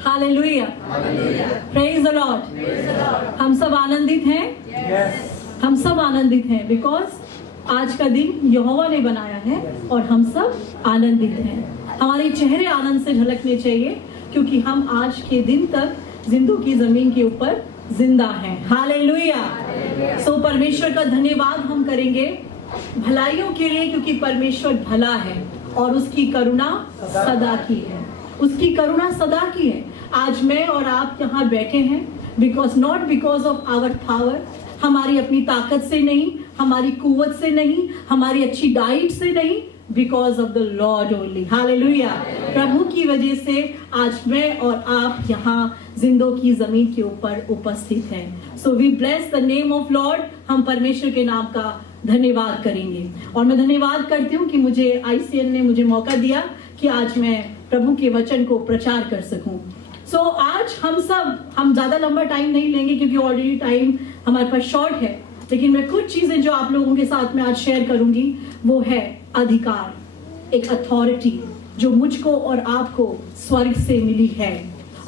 Hallelujah, praise the Lord. हम सब आनंदित हैं, हम सब आनंदित हैं बिकॉज आज का दिन यहोवा ने बनाया है और हम सब आनंदित हैं। हमारे चेहरे आनंद से झलकने चाहिए क्योंकि हम आज के दिन तक जिंदों की जमीन के ऊपर जिंदा हैं। हालेलुया। सो परमेश्वर का धन्यवाद हम करेंगे भलाइयों के लिए, क्योंकि परमेश्वर भला है और उसकी करुणा सदा की है। उसकी करुणा सदा की है। आज मैं और आप यहाँ बैठे हैं because not because of our power, हमारी अपनी ताकत से नहीं, हमारी कुव्वत से नहीं, हमारी अच्छी डाइट से नहीं, because of the Lord only. Hallelujah. प्रभु की वजह से आज मैं और आप यहाँ जिंदों की जमीन के ऊपर उपस्थित हैं। So we bless the name of Lord. हम परमेश्वर के नाम का धन्यवाद करेंगे और मैं धन्यवाद करती हूँ कि मुझे ICN ने मुझे मौका दिया कि आज मैं प्रभु के वचन को प्रचार कर सकूं। सो आज हम ज्यादा लंबा टाइम नहीं लेंगे क्योंकि ऑलरेडी टाइम हमारे पास शॉर्ट है, लेकिन मैं कुछ चीजें जो आप लोगों के साथ में आज शेयर करूंगी वो है अधिकार, एक अथॉरिटी जो मुझको और आपको स्वर्ग से मिली है।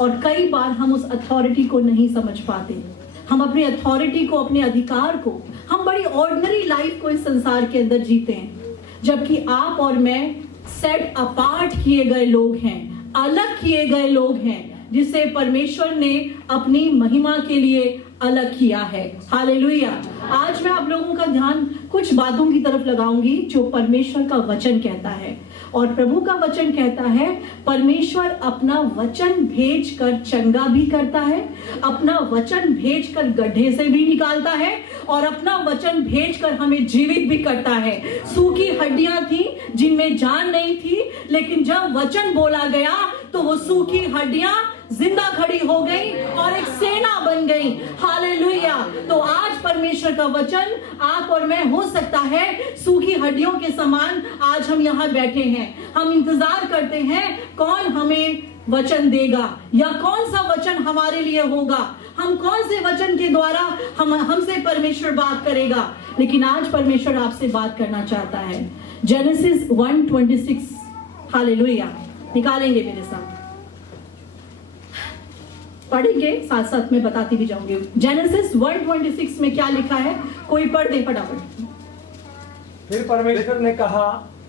और कई बार हम उस अथॉरिटी को नहीं समझ पाते। हम अपनी अथॉरिटी को, अपने अधिकार को, हम बड़ी ऑर्डिनरी लाइफ को इस संसार के अंदर जीते हैं, जबकि आप और मैं सेट अपार्ट किए गए लोग हैं, अलग किए गए लोग हैं, जिसे परमेश्वर ने अपनी महिमा के लिए अलग किया है। हालेलुया। आज मैं आप लोगों का ध्यान कुछ बातों की तरफ लगाऊंगी जो परमेश्वर का वचन कहता है। और प्रभु का वचन कहता है परमेश्वर अपना वचन भेजकर चंगा भी करता है, अपना वचन भेजकर गड्ढे से भी निकालता है और अपना वचन भेजकर हमें जीवित भी करता है। सूखी हड्डियां थी जिनमें जान नहीं थी, लेकिन जब वचन बोला गया तो वो सूखी हड्डियां जिंदा खड़ी हो गई और एक सेना बन गई। हालेलुया। तो आज परमेश्वर का वचन आप और मैं हो सकता है सूखी हड्डियों के समान आज हम यहाँ बैठे हैं। हम इंतजार करते हैं कौन हमें वचन देगा या कौन सा वचन हमारे लिए होगा, हम कौन से वचन के द्वारा हमसे परमेश्वर बात करेगा। लेकिन आज परमेश्वर आपसे बात करना चाहता है। जेनेसिस 1:26। हालेलुया। निकालेंगे मेरे साथ, पढ़ेंगे, साथ साथ में बताती भी जाऊंगी। जेनेसिस 1:26 में क्या लिखा है, कोई पढ़ दे फटाफट। फिर परमेश्वर ने कहा,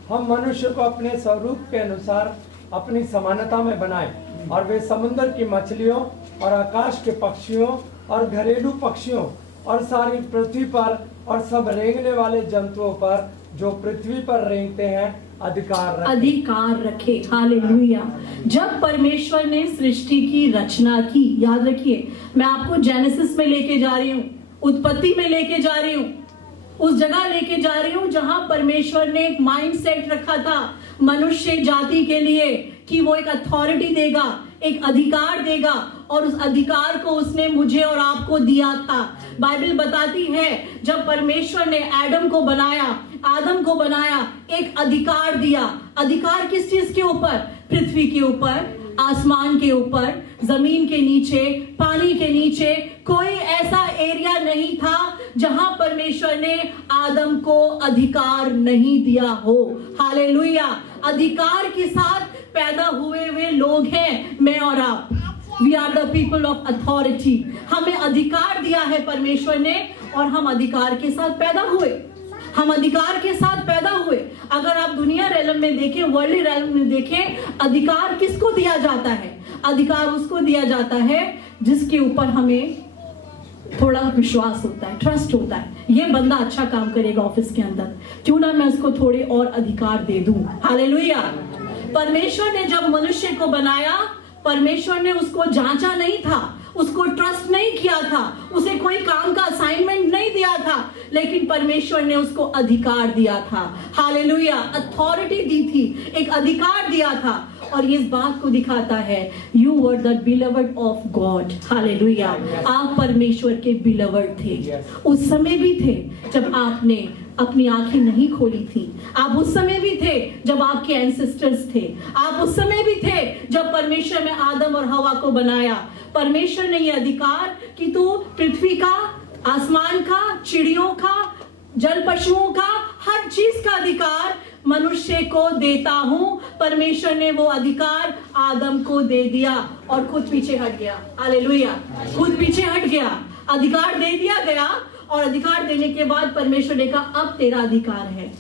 हम मनुष्य को अपने स्वरूप के अनुसार अपनी समानता में बनाएं और वे समुद्र की मछलियों और आकाश के पक्षियों और घरेलू पक्षियों और सारी पृथ्वी पर और सब रेंगने वाले जंतुओं पर जो पृथ्वी पर रेंगते हैं अधिकार रखे। हालेलुया। जब परमेश्वर ने सृष्टि की रचना की, याद रखिए मैं आपको जेनेसिस में लेके जा रही हूँ, उत्पत्ति में लेके जा रही हूँ, उस जगह लेके जा रही हूँ जहां परमेश्वर ने एक माइंडसेट रखा था मनुष्य जाति के लिए कि वो एक अथॉरिटी देगा, एक अधिकार देगा, और उस अधिकार को उसने मुझे और आपको दिया था। बाइबल बताती है जब परमेश्वर ने आदम को बनाया एक अधिकार दिया। अधिकार किस चीज के ऊपर? पृथ्वी के ऊपर, आसमान के ऊपर, जमीन के नीचे, पानी के नीचे कोई ऐसा एरिया नहीं था जहां परमेश्वर ने आदम को अधिकार नहीं दिया हो। हालेलुया। अधिकार के साथ पैदा हुए लोग हैं मैं और आप। We are the people of authority। हमें अधिकार दिया है परमेश्वर ने और हम अधिकार के साथ पैदा हुए। हम अधिकार के साथ पैदा हुए। अगर आप दुनिया रेलम में देखें, वर्ल्ड रेलम में देखें, अधिकार किसको दिया जाता है? अधिकार उसको दिया जाता है जिसके ऊपर हमें थोड़ा विश्वास होता है, ट्रस्ट होता है। ये बंदा अच्छा काम करेगा ऑफिस के अंदर, क्यों ना मैं उसको थोड़े और अधिकार दे दूं। हालेलुया। परमेश्वर ने जब मनुष्य को बनाया, परमेश्वर ने उसको जांचा नहीं था, उसको ट्रस्ट नहीं किया था, उसे कोई काम का असाइनमेंट नहीं दिया था, लेकिन परमेश्वर ने उसको अधिकार दिया था। हालेलुया। अथॉरिटी दी थी, एक अधिकार दिया था। और ये इस बात को दिखाता है you were the beloved of God. Hallelujah. आप परमेश्वर के बिलवर्ड थे। उस समय भी थे जब आपने अपनी आंखें नहीं खोली थी। आप उस समय भी थे जब आपके एंसेस्टर्स थे। आप उस समय भी थे जब परमेश्वर ने आदम और हवा को बनाया। परमेश्वर ने यह अधिकार कि तू पृथ्वी का, आसमान का, चिड़ियों का, जल पशुओं का, हर चीज का अधिकार मनुष्य को देता हूँ। परमेश्वर ने वो अधिकार आदम को दे दिया और खुद पीछे हट गया। हालेलुया, खुद पीछे हट गया। अधिकार दे दिया गया और अधिकार देने के बाद परमेश्वर ने कहा अब तेरा अधिकार है,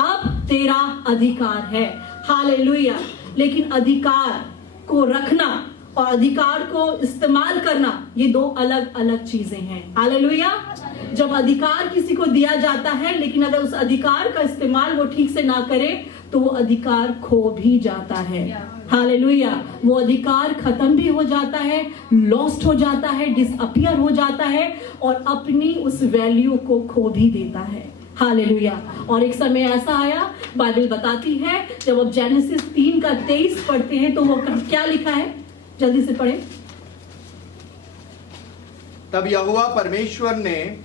अब तेरा अधिकार है। हालेलुया। लेकिन अधिकार को रखना और अधिकार को इस्तेमाल करना ये दो अलग अलग चीजें हैं। हालेलुया। जब अधिकार किसी को दिया जाता है लेकिन अगर उस अधिकार का इस्तेमाल वो ठीक से ना करे तो वो अधिकार खो भी जाता है। हालेलुया। वो अधिकार खत्म भी हो जाता है, लॉस्ट हो जाता है, डिसअपियर हो जाता है और अपनी उस वैल्यू को खो भी देता है। हालेलुया। और एक समय ऐसा आया, बाइबल बताती है, जब आप जेनेसिस 3:23 पढ़ते हैं तो वो क्या लिखा है, जल्दी से पढ़ें। तब यहोवा परमेश्वर ने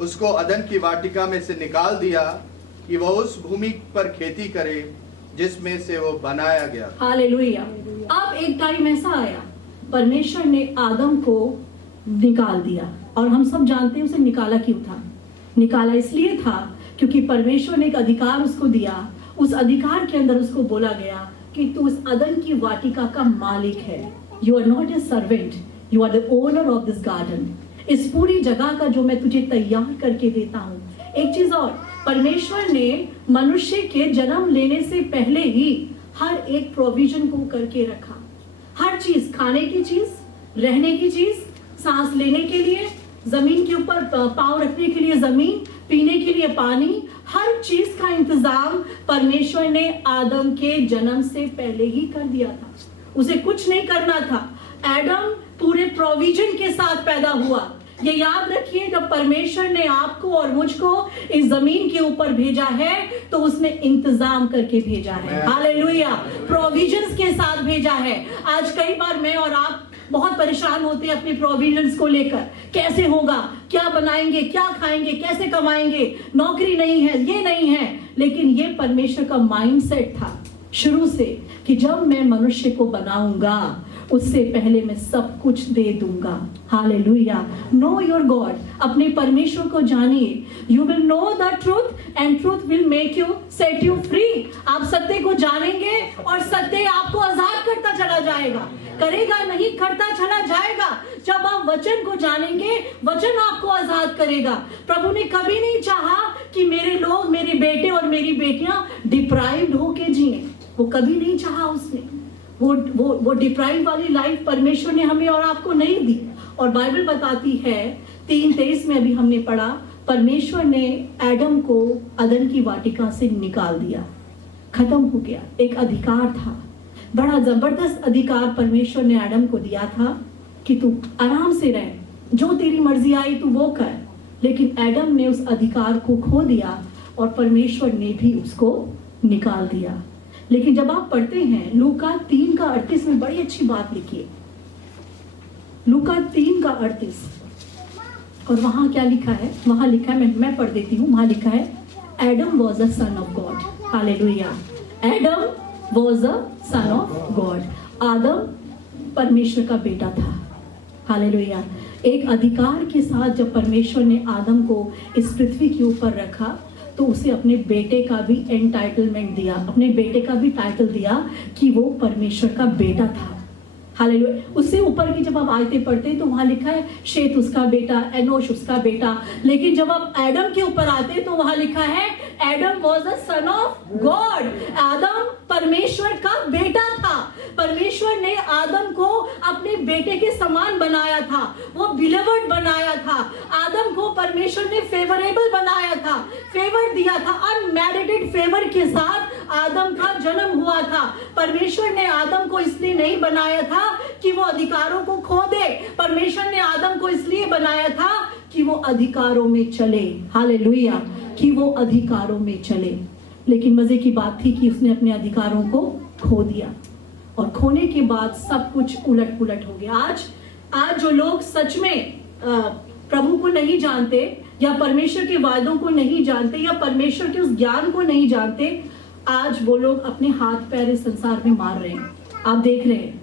उसको अदन की वाटिका में से निकाल दिया कि वह उस भूमि पर खेती करे जिसमें से वो बनाया गया। हालेलुया। अब एक टाइम ऐसा आया, परमेश्वर ने आदम को निकाल दिया और हम सब जानते हैं उसे निकाला क्यों था। निकाला इसलिए था क्योंकि परमेश्वर ने एक अधिकार उसको दिया। उस अधिकार के अंदर उसको बोला गया कि तू इस अदन की वाटिका का मालिक है। You are not a servant, you are the owner of this garden. इस पूरी जगह का जो मैं तुझे तैयार करके देता हूँ। एक चीज और, परमेश्वर ने मनुष्य के जन्म लेने से पहले ही हर एक प्रोविजन को करके रखा। हर चीज, खाने की चीज, रहने की चीज, सांस लेने के लिए जमीन के ऊपर पांव रखने के लिए जमीन, पीने के लिए पानी, हर चीज का इंतजाम परमेश्वर ने आदम के जन्म से पहले ही कर दिया था। उसे कुछ नहीं करना था। एडम पूरे प्रोविजन के साथ पैदा हुआ। ये याद रखिए, जब परमेश्वर ने आपको और मुझको इस जमीन के ऊपर भेजा है तो उसने इंतजाम करके भेजा है। हालेलुया। प्रोविजंस के साथ भेजा है। आज कई बार मैं और आप बहुत परेशान होते हैं अपने प्रोविजंस को लेकर। कैसे होगा, क्या बनाएंगे, क्या खाएंगे, कैसे कमाएंगे, नौकरी नहीं है, ये नहीं है। लेकिन ये परमेश्वर का माइंडसेट था शुरू से कि जब मैं मनुष्य को बनाऊंगा उससे पहले मैं सब कुछ दे दूंगा। हालेलुया। नो योर गॉड, अपने परमेश्वर को जानिए। You will know the truth and truth will make you set you free. आप सत्य को जानेंगे और सत्य आपको आजाद करता चला जाएगा। करेगा नहीं, करता चला जाएगा। जब आप वचन को जानेंगे, वचन आपको आजाद करेगा। प्रभु ने कभी नहीं चाहा कि मेरे लोग, मेरे बेटे और मेरी बेटियां डिप्राइव्ड होके जिए। वो कभी नहीं चाहा उसने। वो डिप्राइव वाली लाइफ परमेश्वर ने हमें और आपको नहीं दी। और बाइबल बताती है 3:23 में अभी हमने पढ़ा, परमेश्वर ने एडम को अदन की वाटिका से निकाल दिया। खत्म हो गया। एक अधिकार था, बड़ा जबरदस्त अधिकार परमेश्वर ने एडम को दिया था कि तू आराम से रह, जो तेरी मर्जी आई तू वो कर। लेकिन एडम ने उस अधिकार को खो दिया और परमेश्वर ने भी उसको निकाल दिया। लेकिन जब आप पढ़ते हैं लूका 3:38 में बड़ी अच्छी बात लिखी है। लूका 3:38 और वहां क्या लिखा है, वहां लिखा है, मैं पढ़ देती हूँ। वहां लिखा है, Adam was a son of God. Hallelujah. Adam was a son of God. आदम परमेश्वर का बेटा था। हालेलुया। एक अधिकार के साथ जब परमेश्वर ने आदम को इस पृथ्वी के ऊपर रखा तो उसे अपने बेटे का भी एंटाइटलमेंट दिया, अपने बेटे का भी टाइटल दिया कि वो परमेश्वर का बेटा था। हालेलुया। उससे ऊपर की जब आप आयतें पढ़ते हैं तो वहां लिखा है शेत उसका बेटा, एनोश उसका बेटा। लेकिन जब आप एडम के ऊपर आते हैं तो वहां लिखा है Adam was a son of God. आदम परमेश्वर का बेटा था। परमेश्वर ने आदम को अपने बेटे के समान बनाया था, वो बिलवर्ड बनाया था। आदम को परमेश्वर ने फेवरेबल बनाया था, फेवर दिया था। अनमेरिटेड फेवर के साथ आदम का जन्म हुआ था। परमेश्वर ने आदम को इसलिए नहीं बनाया था कि वो अधिकारों को खो दे। परमेश्वर ने आदम को इसलिए बनाया था कि वो अधिकारों में चले। हालेलुया। कि वो अधिकारों में चले। लेकिन मजे की बात थी कि उसने अपने अधिकारों को खो दिया और खोने के बाद सब कुछ उलट पुलट हो गया। आज जो लोग सच में प्रभु को नहीं जानते या परमेश्वर के वायदों को नहीं जानते या परमेश्वर के उस ज्ञान को नहीं जानते, आज वो लोग अपने हाथ पैर इस संसार में मार रहे हैं। आप देख रहे हैं,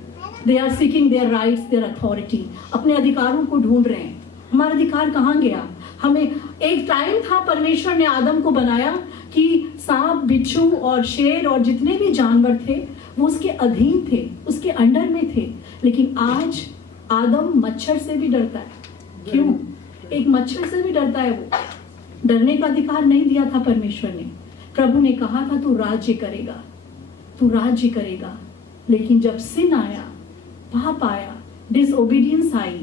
they are seeking their rights, their authority. अपने अधिकारों को ढूंढ रहे हैं। हमारा अधिकार कहाँ गया? हमें एक टाइम था, परमेश्वर ने आदम को बनाया कि सांप, बिच्छू और शेर और जितने भी जानवर थे वो उसके अधीन थे, उसके अंडर में थे। लेकिन आज आदम मच्छर से भी डरता है। क्यों? एक मच्छर से भी डरता है वो। डरने का अधिकार नहीं दिया था परमेश्वर ने। प्रभु ने कहा था तू राज्य करेगा, तू राज्य करेगा। लेकिन जब सिन आया, पाप आया, डिसओबीडियंस आई,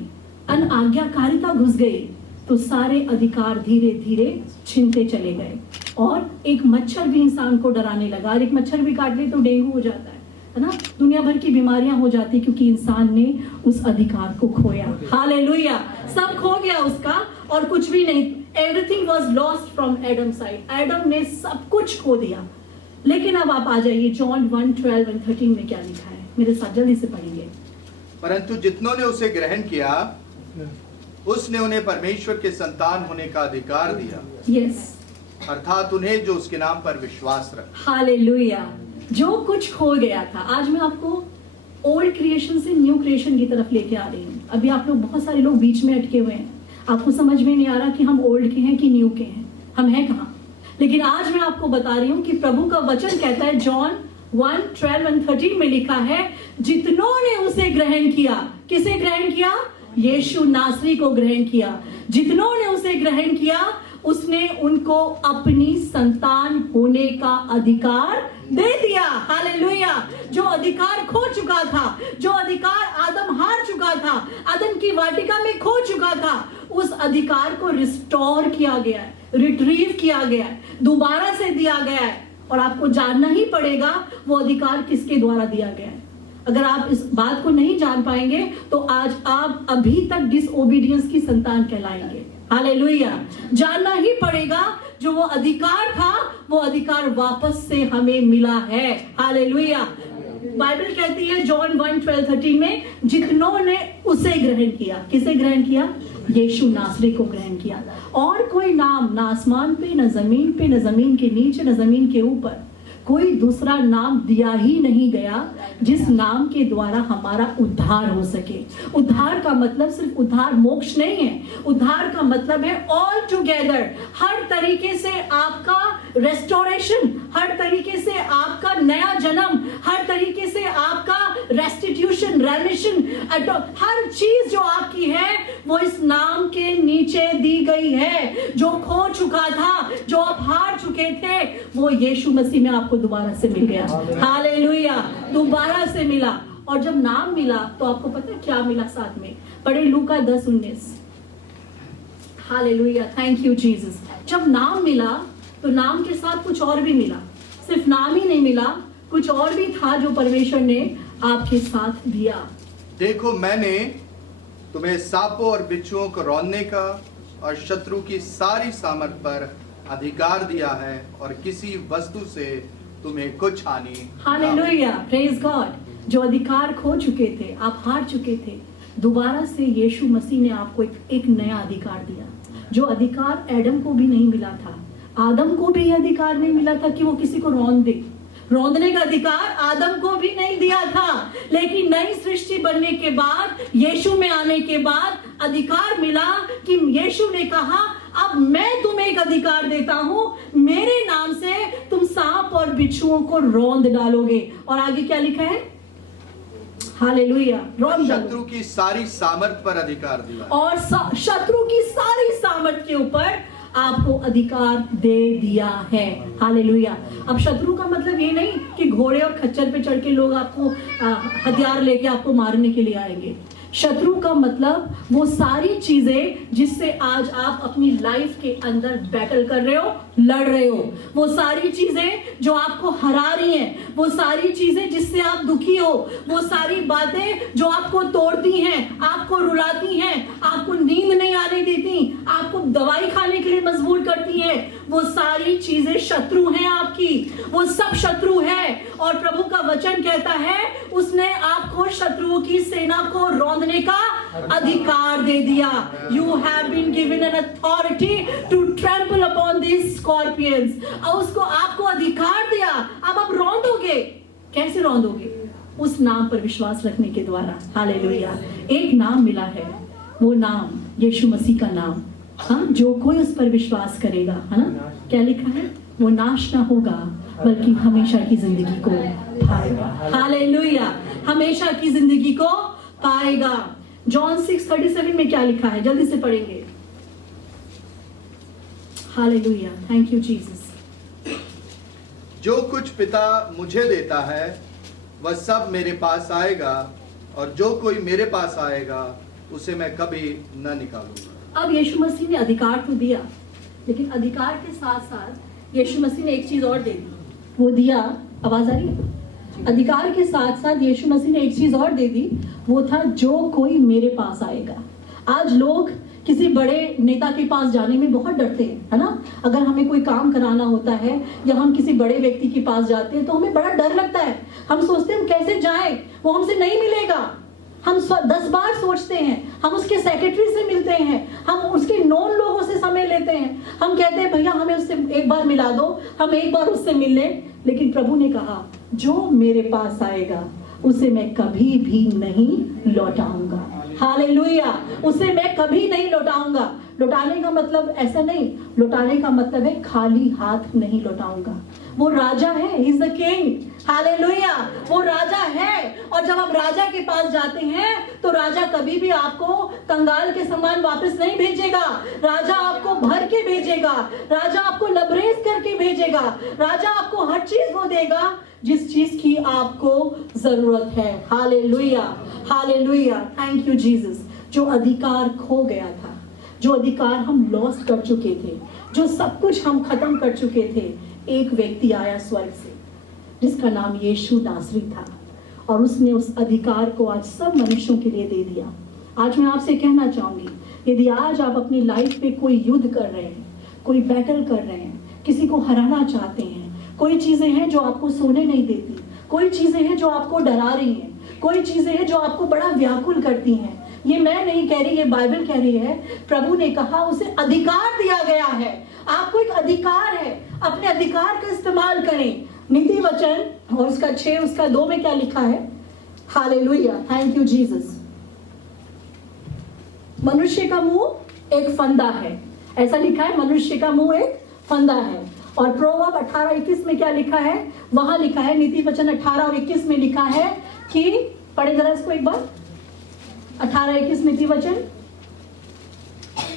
अनाज्ञाकारिता घुस गई, तो सारे अधिकार धीरे धीरे छिनते चले गए। और एक मच्छर भी इंसान को डराने लगा। और एक मच्छर भी काट ले तो डेंगू हो जाता है ना, दुनिया भर की बीमारियां हो जाती, क्योंकि इंसान ने उस अधिकार को खोया। हालेलुया, सब खो गया उसका और कुछ भी नहीं। Everything was lost from Adam side. Adam ने सब कुछ खो दिया। लेकिन अब आप आ जाइए जॉन 1:12-13 में क्या लिखा है, मेरे साथ जल्दी से पढ़िए। परंतु जितनों ने उसे ग्रहण किया, उसने उन्हें परमेश्वर के संतान होने का अधिकार दिया। यस, अर्थात उन्हें जो उसके नाम पर विश्वास रखा। हालेलुया। जो कुछ खो गया था, आज मैं आपको ओल्ड क्रिएशन से न्यू क्रिएशन की तरफ लेके आ रही हूँ। अभी आप लोग, बहुत सारे लोग बीच में अटके हुए हैं, आपको समझ में नहीं आ रहा कि हम ओल्ड के हैं कि न्यू के हैं, हम हैं कहाँ। लेकिन आज मैं आपको बता रही हूँ कि प्रभु का वचन कहता है, जॉन 1:12-13 में लिखा है, जितनों ने उसे ग्रहण किया। किसे ग्रहण किया? यीशु नासरी को ग्रहण किया। जितनों ने उसे ग्रहण किया, उसने उनको अपनी संतान होने का अधिकार दे दिया। हालेलुया। जो अधिकार खो चुका था, जो अधिकार आदम हार चुका था, आदम की वाटिका में खो चुका था, उस अधिकार को रिस्टोर किया गया है, रिट्रीव किया गया है, दोबारा से दिया गया है। और आपको जानना ही पड़ेगा वो अधिकार किसके द्वारा दिया गया है। अगर आप इस बात को नहीं जान पाएंगे तो आज आप अभी तक डिसओबीडियंस की संतान कहलाएंगे। हालेलुया। जानना ही पड़ेगा, जो वो अधिकार था वो अधिकार वापस से हमें मिला है। हालेलुया। बाइबल कहती है जॉन 1:12-13 में, जितनों ने उसे ग्रहण किया। किसे ग्रहण किया? यीशु नासरी को ग्रहण किया। और कोई नाम ना आसमान पे, न जमीन पे, न जमीन के नीचे, न जमीन के ऊपर कोई दूसरा नाम दिया ही नहीं गया जिस नाम के द्वारा हमारा उद्धार हो सके। उद्धार का मतलब सिर्फ उद्धार मोक्ष नहीं है। उद्धार का मतलब है ऑल टुगेदर, हर तरीके से आपका रेस्टोरेशन, हर तरीके से आपका नया जन्म, हर तरीके से आपका रेस्टिट्यूशन, रेमिशन, हर चीज जो आपकी है वो इस नाम के नीचे दी गई है। जो खो चुका था, जो आप हार चुके थे, वो यीशु मसीह में आपको दोबारा से मिल गया। हालेलुया। दोबारा से मिला। और जब नाम मिला तो आपको पता है क्या मिला साथ में? पढ़े लूका 10:19। Hallelujah, thank you Jesus. जब नाम मिला तो नाम के साथ कुछ और भी मिला। सिर्फ नाम ही नहीं मिला, कुछ और भी था जो परमेश्वर ने आपके साथ दिया। देखो, मैंने तुम्हें सांपों और बिच्छुओं को रौंदने का और शत्रु की सारी सामर्थ पर अधिकार दिया है, और किसी वस्तु से तुम्हें कुछ हानि ना हो। Hallelujah, praise God. जो अधिकार खो चुके थे, आप हार चुके थे, दोबारा से यीशु मसीह ने आपको एक नया अधिकार दिया, जो अधिकार एडम को भी नहीं मिला था। आदम को भी यह अधिकार नहीं मिला था कि वो किसी को रौंद दे। रौंदने का अधिकार आदम को भी नहीं दिया था। लेकिन नई सृष्टि बनने के बाद, यीशु में आने के बाद अधिकार मिला कि यीशु ने कहा, अब मैं तुम्हें एक अधिकार देता हूं, मेरे नाम से तुम सांप और बिच्छुओं को रौंद डालोगे। और आगे क्या लिखा है? हालेलुया, रौंद डालोगे। शत्रु की सारी सामर्थ पर अधिकार दिया। और शत्रु की सारी सामर्थ के ऊपर आपको अधिकार दे दिया है। हालेलुया। अब शत्रु का मतलब ये नहीं कि घोड़े और खच्चर पे चढ़ के लोग आपको हथियार लेके आपको मारने के लिए आएंगे। शत्रु का मतलब वो सारी चीजें जिससे आज आप अपनी लाइफ के अंदर बैटल कर रहे हो, लड़ रहे हो, वो सारी चीजें जो आपको हरा रही हैं, वो सारी चीजें जिससे आप दुखी हो, वो सारी बातें जो आपको तोड़ती हैं, आपको रुलाती हैं, आपको नींद नहीं आने देती, आपको दवाई खाने के लिए मजबूर करती हैं, वो सारी चीजें शत्रु हैं आपकी। वो सब शत्रु है। और प्रभु का वचन कहता है, उसने आपको शत्रुओं की सेना को रौंदने का अधिकार दे दिया। You have been given an authority to trample upon these scorpions। और उसको आपको अधिकार दिया। अब आप रौंदोगे। कैसे रौंदोगे? उस नाम पर विश्वास रखने के द्वारा। हालेलुया। एक नाम मिला है, वो नाम यीशु मसीह का नाम। हाँ, जो कोई उस पर विश्वास करेगा, है ना? क्या लिखा है? वो नाश ना होगा बल्कि हमेशा की जिंदगी को पाएगा। हालेलुया, हमेशा की जिंदगी को पाएगा। जॉन 6:37 में क्या लिखा है, जल्दी से पढ़ेंगे। Hallelujah, thank you Jesus. जो कुछ पिता मुझे देता है वह सब मेरे पास आएगा, और जो कोई मेरे पास आएगा उसे मैं कभी न निकालूंगा। अब यीशु मसीह ने अधिकार तो दिया, लेकिन अधिकार के साथ साथ यीशु मसीह ने एक चीज और दे दी। वो दिया, आवाज आ रही है? अधिकार के साथ साथ यीशु मसीह ने एक चीज और दे दी, वो था जो कोई मेरे पास आएगा। आज लोग किसी बड़े नेता के पास जाने में बहुत डरते हैं, है ना। अगर हमें कोई काम कराना होता है या हम किसी बड़े व्यक्ति के पास जाते हैं तो हमें बड़ा डर लगता है। हम सोचते हैं हम कैसे जाएं, वो हमसे नहीं मिलेगा। हम 10 बार सोचते हैं। हम उसके सेक्रेटरी से मिलते हैं, हम उसके नॉन लोगों से समय लेते हैं। हम कहते हैं भैया हमें उससे एक बार मिला दो, हम एक बार उससे मिल लें। लेकिन प्रभु ने कहा जो मेरे पास आएगा उसे मैं कभी भी नहीं लौटाऊंगा। हालेलुया, उसे मैं कभी नहीं लौटाऊंगा। लौटाने का मतलब ऐसा नहीं, लौटाने का मतलब है खाली हाथ नहीं लौटाऊंगा। वो राजा है, he is the king. Hallelujah, वो राजा है। और जब आप राजा के पास जाते हैं तो राजा कभी भी आपको कंगाल के समान वापस नहीं भेजेगा। राजा आपको भर के भेजेगा, राजा आपको लबरेज करके भेजेगा, राजा आपको हर चीज वो देगा जिस चीज की आपको जरूरत है। Hallelujah, hallelujah, thank you Jesus. जो अधिकार खो गया था, जो अधिकार हम लॉस्ट कर चुके थे, जो सब कुछ हम खत्म कर चुके थे, एक व्यक्ति आया स्वर्ग से जिसका नाम यीशु नासरी था, और उसने उस अधिकार को आज सब मनुष्यों के लिए दे दिया। आज मैं आपसे कहना चाहूंगी, यदि आज आप अपनी लाइफ पे कोई युद्ध कर रहे हैं, कोई बैटल कर रहे हैं, किसी को हराना चाहते हैं, कोई चीजें हैं जो आपको सोने नहीं देती, कोई चीजें हैं जो आपको डरा रही हैं, कोई चीजें हैं जो आपको बड़ा व्याकुल करती हैं, ये मैं नहीं कह रही, ये बाइबल कह रही है। प्रभु ने कहा उसे अधिकार दिया गया है। आपको एक अधिकार है, अपने अधिकार का इस्तेमाल करें। नीति वचन और उसका 6 उसका 2 में क्या लिखा है? Hallelujah, thank you Jesus. मनुष्य का मुंह एक फंदा है, ऐसा लिखा है, मनुष्य का मुंह एक फंदा है। और प्रोवर्ब 18:21 में क्या लिखा है? वहां लिखा है, नीति वचन 18 और 21 में लिखा है कि, पढ़े जरा इसको एक बार, 18-21 नीति वचन।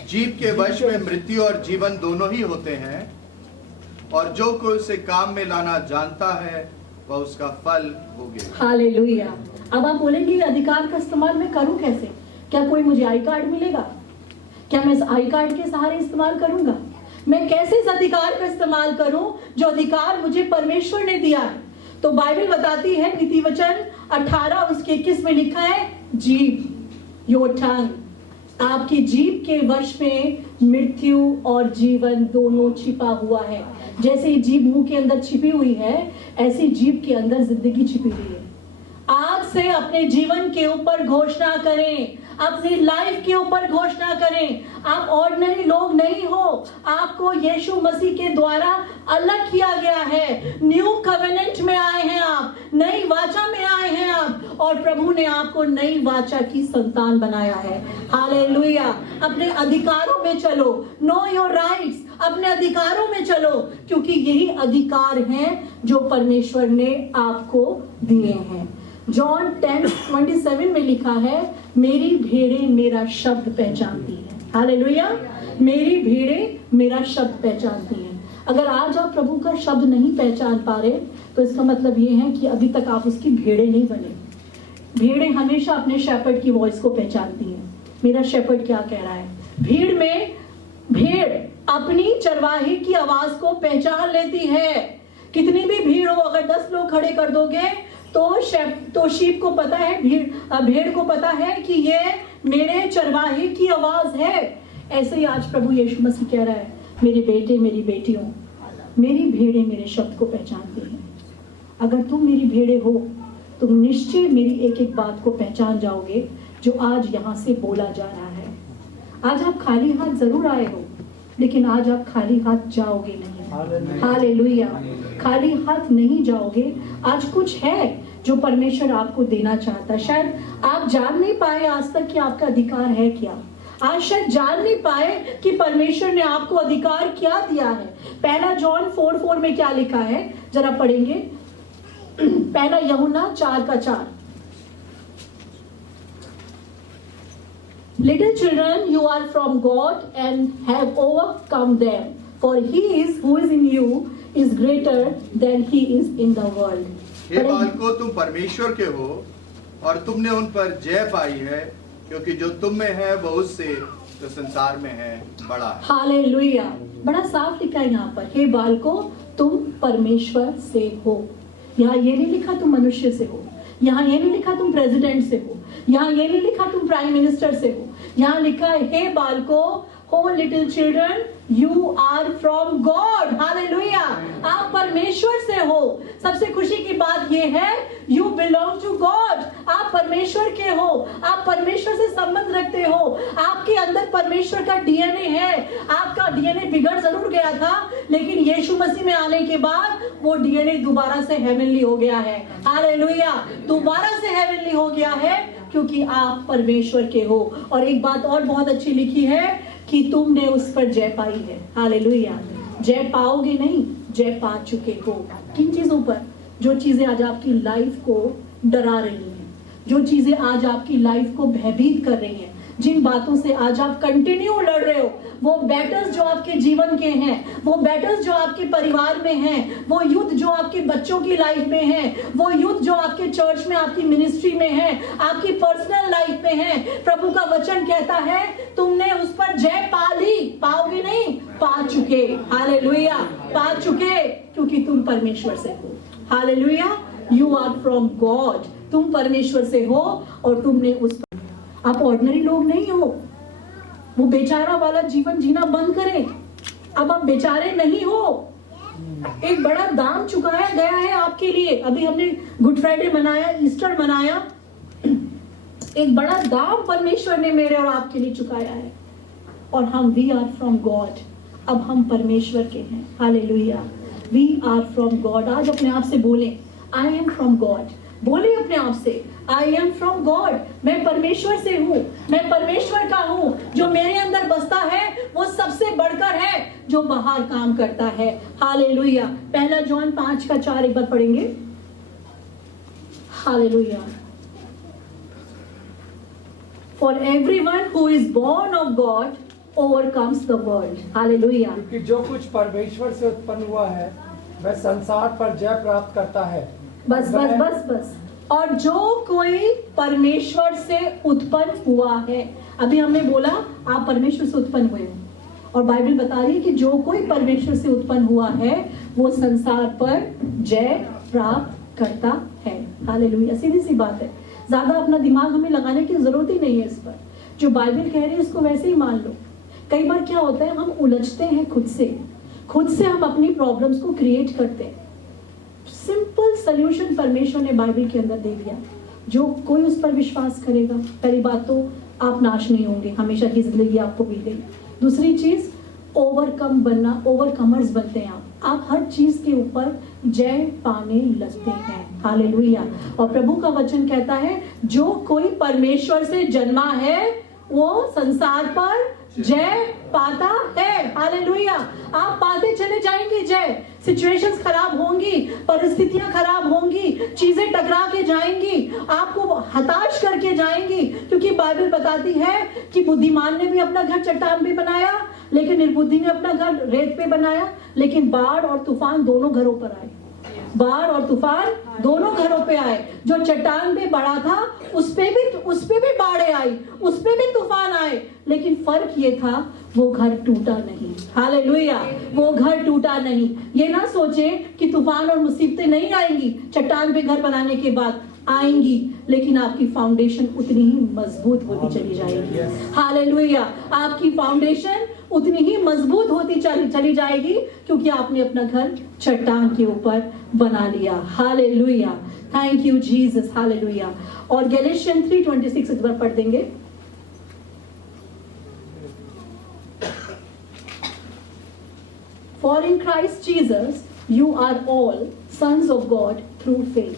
जीव के वश में मृत्यु और जीवन दोनों ही होते हैं, और जो कोई उसे काम में लाना जानता है वह उसका फल भोगेगा। हालेलुया। अब आप बोलेंगे अधिकार का इस्तेमाल मैं करूं कैसे? क्या कोई मुझे आई कार्ड मिलेगा? क्या मैं इस आई कार्ड के सहारे इस्तेमाल करूंगा? मैं कैसे इस अधिकार का इस्तेमाल करूं जो अधिकार मुझे परमेश्वर ने दिया है? तो बाइबल बताती है, नीति वचन 18 उसके 21 में लिखा है, जीभ, योर टंग, आपकी जीभ के वश में मृत्यु और जीवन दोनों छिपा हुआ है। जैसे ही जीभ मुंह के अंदर छिपी हुई है, ऐसी जीभ के अंदर जिंदगी छिपी हुई है। आज से अपने जीवन के ऊपर घोषणा करें, अपनी लाइफ के ऊपर घोषणा करें। आप ऑर्डिनरी लोग नहीं हो, आपको यीशु मसीह के द्वारा अलग किया गया है। न्यू कवेनेंट में आए हैं आप, नई वाचा में आए हैं आप, और प्रभु ने आपको नई वाचा की संतान बनाया है। हालेलुया। अपने अधिकारों में चलो, नो योर राइट्स, अपने अधिकारों में चलो, क्योंकि यही अधिकार हैं जो परमेश्वर ने आपको दिए हैं। जॉन 10:27 में लिखा है, मेरी भेड़ें मेरा शब्द पहचानती है। हालेलुया, मेरी भेड़ें मेरा शब्द पहचानती हैं। अगर आज आप प्रभु का शब्द नहीं पहचान पा रहे तो इसका मतलब ये है कि अभी तक आप उसकी भेड़ें नहीं बने। भेड़ें हमेशा अपने शेपर्ड की वॉइस को पहचानती हैं। मेरा शेपर्ड क्या कह रहा है? भीड़ में भेड़ अपनी चरवाही की आवाज को पहचान लेती है। कितनी भी भीड़ हो, अगर 10 लोग खड़े कर दोगे तो शीप को पता है, भेड़ को पता है कि ये मेरे चरवाहे की आवाज है। ऐसे ही आज प्रभु यीशु मसीह कह रहा है, मेरे बेटे मेरी बेटियों, मेरी भेड़ें मेरे शब्द को पहचानती हैं। अगर तुम मेरी भेड़ें हो, तुम निश्चय मेरी एक एक बात को पहचान जाओगे जो आज यहाँ से बोला जा रहा है। आज आप खाली हाथ जरूर आए हो, लेकिन आज आप खाली हाथ जाओगे नहीं। हालेलुया, खाली हाथ नहीं जाओगे। आज कुछ है जो परमेश्वर आपको देना चाहता है। शायद आप जान नहीं पाए आज तक कि आपका अधिकार है क्या। आज शायद जान नहीं पाए कि परमेश्वर ने आपको अधिकार क्या दिया है। पहला जॉन 4:4 में क्या लिखा है, जरा पढ़ेंगे। पहला यूहन्ना 4:4। Little children, you are from God and have overcome them, for he is who is in you is greater than he is in the world. हे बालकों, तुम परमेश्वर के हो और तुमने उन पर जय पाई है, क्योंकि जो तुम में है वो उससे जो संसार में है बड़ा है। हालेलुया। बड़ा साफ लिखा है यहाँ पर, हे बालकों तुम परमेश्वर से हो। यहाँ ये नहीं लिखा तुम मनुष्य से हो, यहाँ ये नहीं लिखा तुम प्रेसिडेंट से हो, यहाँ ये नहीं लिखा तुम प्राइम मिनिस्टर से हो। यहाँ लिखा है हे बालकों, O little children, you are from God. Hallelujah. आप परमेश्वर से हो। सबसे खुशी की बात यह है, यू बिलोंग टू गॉड। आप परमेश्वर के हो, आप परमेश्वर से संबंध रखते हो। आपके अंदर परमेश्वर का डीएनए है। आपका डीएनए बिगड़ जरूर गया था, लेकिन यीशु मसीह में आने के बाद वो डीएनए दोबारा से हेवनली हो गया है। हालेलुया। दोबारा से हेवनली हो गया है, क्योंकि आप परमेश्वर के हो। और एक बात और बहुत अच्छी लिखी है कि तुमने उस पर जय पाई है। हालेलुया। जय पाओगे नहीं, जय पा चुके हो। किन चीजों पर? जो चीजें आज आपकी लाइफ को डरा रही हैं, जो चीजें आज आपकी लाइफ को भयभीत कर रही हैं, जिन बातों से आज आप कंटिन्यू लड़ रहे हो, वो बैटल्स जो आपके जीवन के हैं, वो बैटल्स जो आपके परिवार में हैं, वो युद्ध जो आपके बच्चों की लाइफ में है, वो युद्ध जो आपके चर्च में, आपकी मिनिस्ट्री में है, आपकी पर्सनल लाइफ में है, प्रभु का वचन कहता है तुमने उस पर जय पा ली। पाओगे नहीं, पा चुके। हालेलुया। पा चुके, क्योंकि तुम परमेश्वर से हो। Hallelujah. You are from God. तुम परमेश्वर से हो और तुमने उस पर, आप ऑर्डिनरी लोग नहीं हो। वो बेचारा वाला जीवन जीना बंद करें। अब आप बेचारे नहीं हो। एक बड़ा दाम चुकाया गया है आपके लिए। अभी हमने गुड फ्राइडे मनाया, ईस्टर मनाया। एक बड़ा दाम परमेश्वर ने मेरे और आपके लिए चुकाया है। और हम वी आर फ्रॉम गॉड। अब हम परमेश्वर के हैं। Hallelujah. We are from God. आज अपने आप से बोले, आई एम फ्रॉम गॉड। बोले अपने आप से, आई एम फ्रॉम गॉड। मैं परमेश्वर से हूँ, मैं परमेश्वर का हूँ। जो मेरे अंदर बसता है वो सबसे बढ़कर है जो बाहर काम करता है। हालेलुया। पहला जॉन 5:4 एक बार पढ़ेंगे। Hallelujah. For everyone who is born of God overcomes the world. Hallelujah. क्योंकि जो कुछ परमेश्वर से उत्पन्न हुआ है वह संसार पर जय प्राप्त करता है। बस बस बस बस। और जो कोई परमेश्वर से उत्पन्न हुआ है, अभी हमने बोला आप परमेश्वर से उत्पन्न हुए हो, और बाइबल बता रही है कि जो कोई परमेश्वर से उत्पन्न हुआ है वो संसार पर जय प्राप्त करता है। हालेलुया। सीधी सी बात है, ज्यादा अपना दिमाग हमें लगाने की जरूरत ही नहीं है इस पर। जो बाइबल कह रही है उसको वैसे ही मान लो। कई बार क्या होता है, हम उलझते हैं खुद से हम अपनी प्रॉब्लम्स को क्रिएट करते हैं। सिंपल सल्यूशन परमेश्वर ने बाइबल के अंदर दे दिया। जो कोई उस पर विश्वास करेगा, पहली बात तो आप नाश नहीं होंगे, हमेशा की जिंदगी आपको मिल गई। दूसरी चीज, ओवरकम बनना, ओवरकमर्स बनते हैं आप हर चीज के ऊपर जय पाने लगते हैं। हालेलुया। और प्रभु का वचन कहता है जो कोई परमेश्वर से जन्मा है वो संसार पर जय पाता है। हालेलुया। आप पाते चले जाएंगे जय। सिचुएशंस खराब होंगी, परिस्थितियां खराब होंगी, चीजें टकरा के जाएंगी, आपको हताश करके जाएंगी, क्योंकि बाइबल बताती है कि बुद्धिमान ने भी अपना घर चट्टान पे बनाया, लेकिन निर्बुद्धि ने अपना घर रेत पे बनाया। लेकिन बाढ़ और तूफान दोनों घरों पर आए। बाढ़ और तूफान दोनों घरों पे आए। जो चट्टान पे बड़ा था उस पे भी बाढ़ें आई, उस पे भी तूफान आए, लेकिन फर्क ये था वो घर टूटा नहीं। हालेलुया। वो घर टूटा नहीं। ये ना सोचे कि तूफान और मुसीबतें नहीं आएंगी, चट्टान पे घर बनाने के बाद आएंगी, लेकिन आपकी फाउंडेशन उतनी ही मजबूत होती चली जाएगी। हालेलुया। आपकी फाउंडेशन उतनी ही मजबूत होती चली जाएगी, क्योंकि आपने अपना घर चट्टान के ऊपर बना लिया। Hallelujah. Thank you Jesus. Hallelujah. और गैलेशियन 3:26 एक बार पढ़ देंगे। For in Christ Jesus you are all sons of God through faith.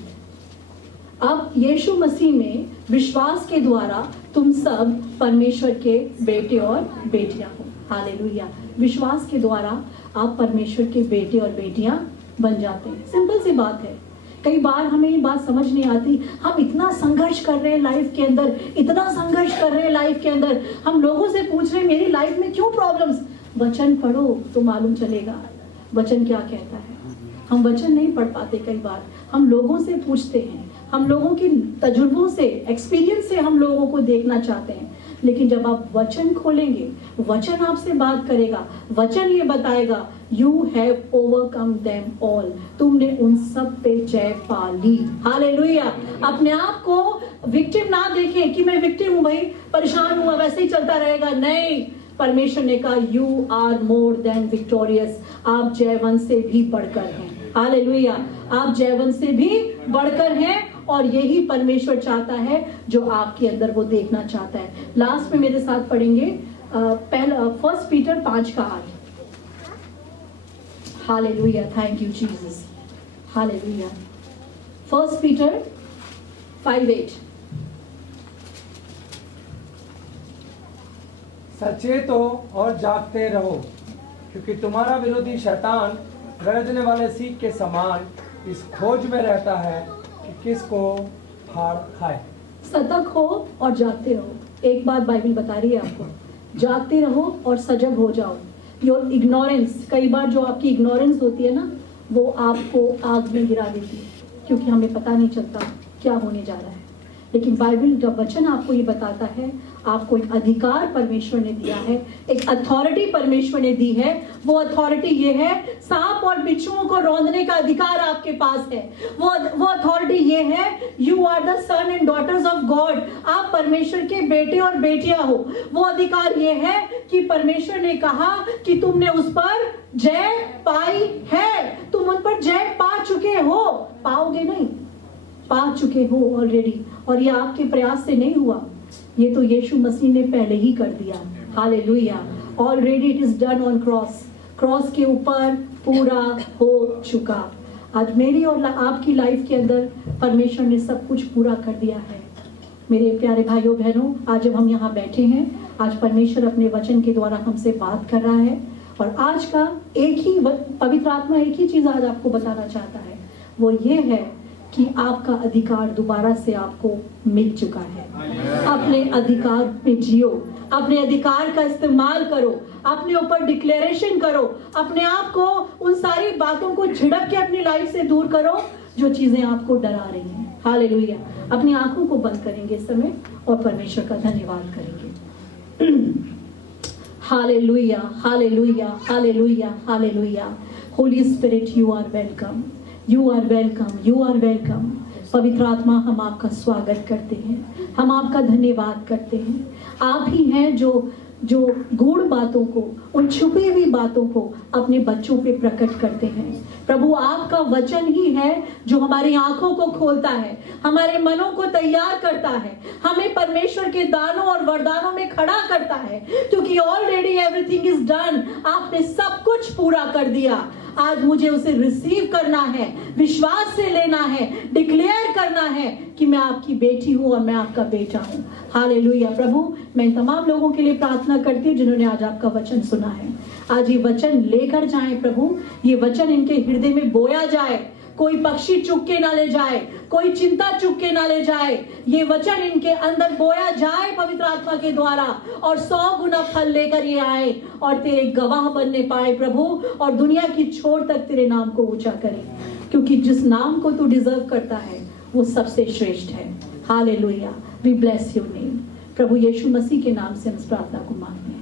अब यीशु मसीह में विश्वास के द्वारा तुम सब परमेश्वर के बेटे और बेटियां हो। हालेलुया। विश्वास के द्वारा आप परमेश्वर के बेटे और बेटियां बन जाते हैं। सिंपल सी बात है। कई बार हमें ये बात समझ नहीं आती, हम इतना संघर्ष कर रहे हैं लाइफ के अंदर, इतना संघर्ष कर रहे हैं लाइफ के अंदर, हम लोगों से पूछ रहे हैं मेरी लाइफ में क्यों प्रॉब्लम्स। वचन पढ़ो तो मालूम चलेगा वचन क्या कहता है। हम वचन नहीं पढ़ पाते, कई बार हम लोगों से पूछते हैं, हम लोगों के तजुर्बों से, एक्सपीरियंस से हम लोगों को देखना चाहते हैं। लेकिन जब आप वचन खोलेंगे, वचन आपसे बात करेगा, वचन ये बताएगा you have overcome them all, तुमने उन सब पे जय पा ली। हालेलुया। अपने आप को विक्टिम ना देखें कि मैं विक्टिम हूं, भाई परेशान हुआ वैसे ही चलता रहेगा। नहीं, परमेश्वर ने कहा you are more than victorious, आप जयवंत से भी बढ़कर हैं। हालेलुया। आप जयवंत से भी बढ़कर हैं और यही परमेश्वर चाहता है जो आपके अंदर वो देखना चाहता है। लास्ट में मेरे साथ पढ़ेंगे पहला 1 Peter 5:8। Hallelujah. Thank you Jesus. Hallelujah. 1 Peter 5:8। सचेत हो और जागते रहो, क्योंकि तुम्हारा विरोधी शैतान गरजने वाले सींग के समान इस खोज में रहता है कि किसको फाड़ खाए। सतर्क हो और जागते रहो। एक बात बाइबल बता रही है आपको, जागते रहो और सजग हो जाओ। योर इग्नोरेंस, कई बार जो आपकी इग्नोरेंस होती है ना, वो आपको आग में गिरा देती है, क्योंकि हमें पता नहीं चलता क्या होने जा रहा है। लेकिन बाइबल जब वचन आपको ये बताता है, आपको एक अधिकार परमेश्वर ने दिया है, एक अथॉरिटी परमेश्वर ने दी है। वो अथॉरिटी ये है, सांप और बिच्छुओं को रौंदने का अधिकार आपके पास है। वो अथॉरिटी ये है, you are the son and daughters of God, आप परमेश्वर के बेटे और बेटियां हो। वो अधिकार ये है कि परमेश्वर ने कहा कि तुमने उस पर जय पाई है, तुम उन पर जय पा चुके हो। पाओगे नहीं, पा चुके हो ऑलरेडी। और ये आपके प्रयास से नहीं हुआ, ये तो यीशु मसीह ने पहले ही कर दिया। Hallelujah. Already it is done on cross, cross के ऊपर पूरा हो चुका। आज मेरी और आपकी लाइफ के अंदर परमेश्वर ने सब कुछ पूरा कर दिया है। मेरे प्यारे भाइयों बहनों, आज जब हम यहाँ बैठे हैं, आज परमेश्वर अपने वचन के द्वारा हमसे बात कर रहा है। और आज का एक ही पवित्र आत्मा एक ही चीज आज आपको बताना चाहता है, वो ये है कि आपका अधिकार दोबारा से आपको मिल चुका है। अपने अधिकार पे जियो, अपने अधिकार का इस्तेमाल करो, अपने ऊपर डिक्लेरेशन करो, अपने आप को उन सारी बातों को झिड़क के अपनी लाइफ से दूर करो जो चीजें आपको डरा रही हैं। हालेलुया। अपनी आंखों को बंद करेंगे इस समय और परमेश्वर का धन्यवाद करेंगे। Hallelujah, hallelujah, hallelujah, hallelujah. Holy Spirit, you are welcome, you are welcome, you are welcome. पवित्र आत्मा, हम आपका स्वागत करते हैं, हम आपका धन्यवाद करते हैं। आप ही हैं जो गूढ़ बातों को, उन छुपी हुई बातों को अपने बच्चों पे प्रकट करते हैं। प्रभु, आपका वचन ही है जो हमारी आंखों को खोलता है, हमारे मनों को तैयार करता है, हमें परमेश्वर के दानों और वरदानों में खड़ा करता है, क्योंकि ऑलरेडी एवरीथिंग इज डन। आपने सब कुछ पूरा कर दिया। आज मुझे उसे रिसीव करना है, विश्वास से लेना है, डिक्लेयर करना है कि मैं आपकी बेटी हूं और मैं आपका बेटा हूं। हालेलुया। प्रभु, मैं तमाम लोगों के लिए प्रार्थना करती हूँ जिन्होंने आज आपका वचन सुना है। आज ये वचन लेकर जाएं प्रभु, ये वचन इनके हृदय में बोया जाए, कोई पक्षी चुग के ना ले जाए, कोई चिंता चुग के ना ले जाए। ये वचन इनके अंदर बोया जाए पवित्र आत्मा के द्वारा, और 100 गुना फल लेकर ये आए और तेरे गवाह बनने पाए प्रभु, और दुनिया की छोर तक तेरे नाम को ऊंचा करें, क्योंकि जिस नाम को तू डिजर्व करता है वो सबसे श्रेष्ठ है। Hallelujah. We bless your name. प्रभु यीशु मसीह के नाम से हम इस प्रार्थना को मांगते हैं।